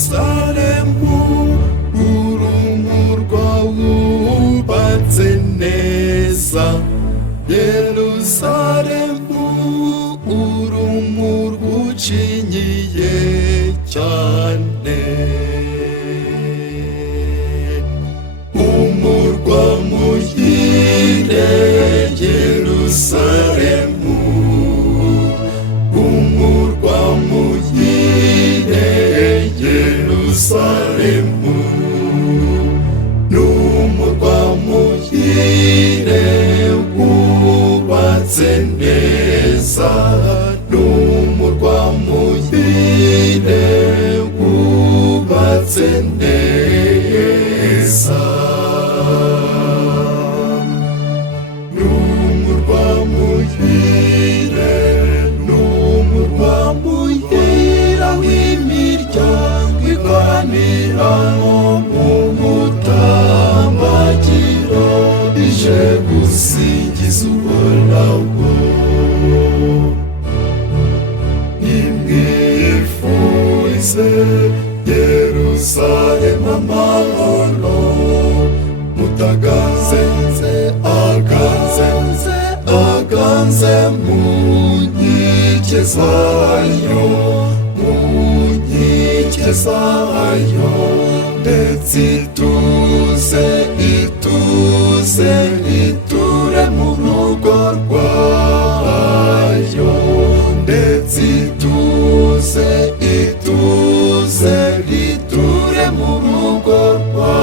Yerusalemu urumurwa wubatse neza. Yerusalemu urumurwa ucinyiye cyane. Umurwa muhire Yerusalemu, umurwa muhire Yerusalemu, n'umurwa muhire wubatse neza, n'umurwa muhire wubatse neza. N'umurwa muhire, n'umurwa muhire w'imiryango ikoraniramo mu mutambagiro ije gusingiza Uhoraho. Nimwifurize Yerusalemu amahoro, mutaganze aganze mu nkike zayo, mu nkike zayo, ndetse ituze iture mu rugo rwayo, ndetse ituze iture mu rugo rwayo.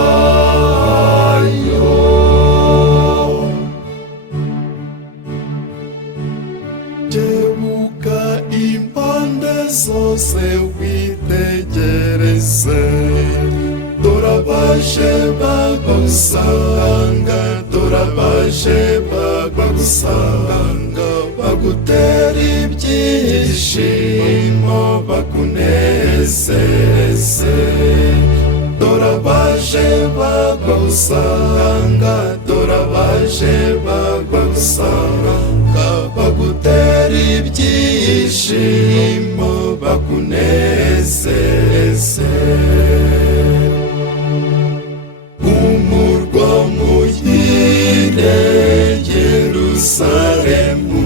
Kebuka impande zose witegereze, dore abaje bagusanga, dore abaje bagusanga, bagutera ibyishimo bakunezeze. Dore abaje bagusanga, dore abaje bagusanga, bagutera ibyishimo bakunezeze. Umurwa muhire Yerusalemu,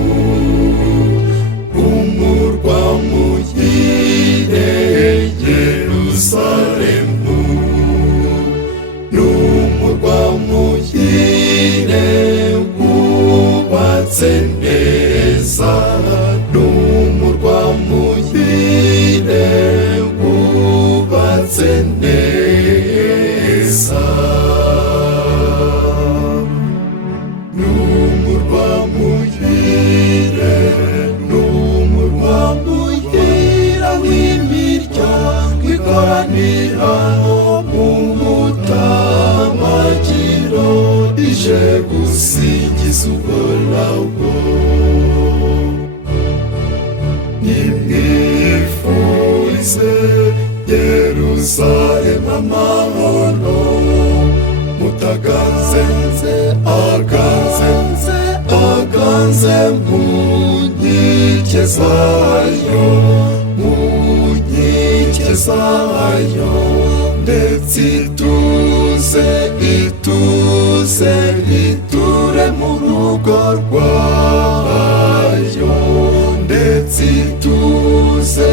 umurwa muhire Yerusalemu, n'umurwa muhire wubatse neza, n'umurwa muhire wubatse neza. N'umurwa muhire, n'umurwa muhire w'imiryango ikoraniramo mu mutambagiro ije gusingiza Uhoraho. Nimwifurize Yerusalemu amahoro, mutaganze aganze mu nkike zayo, mu nkike zayo, ndetse ituze iture mu rugo rwayo, ndetse ituze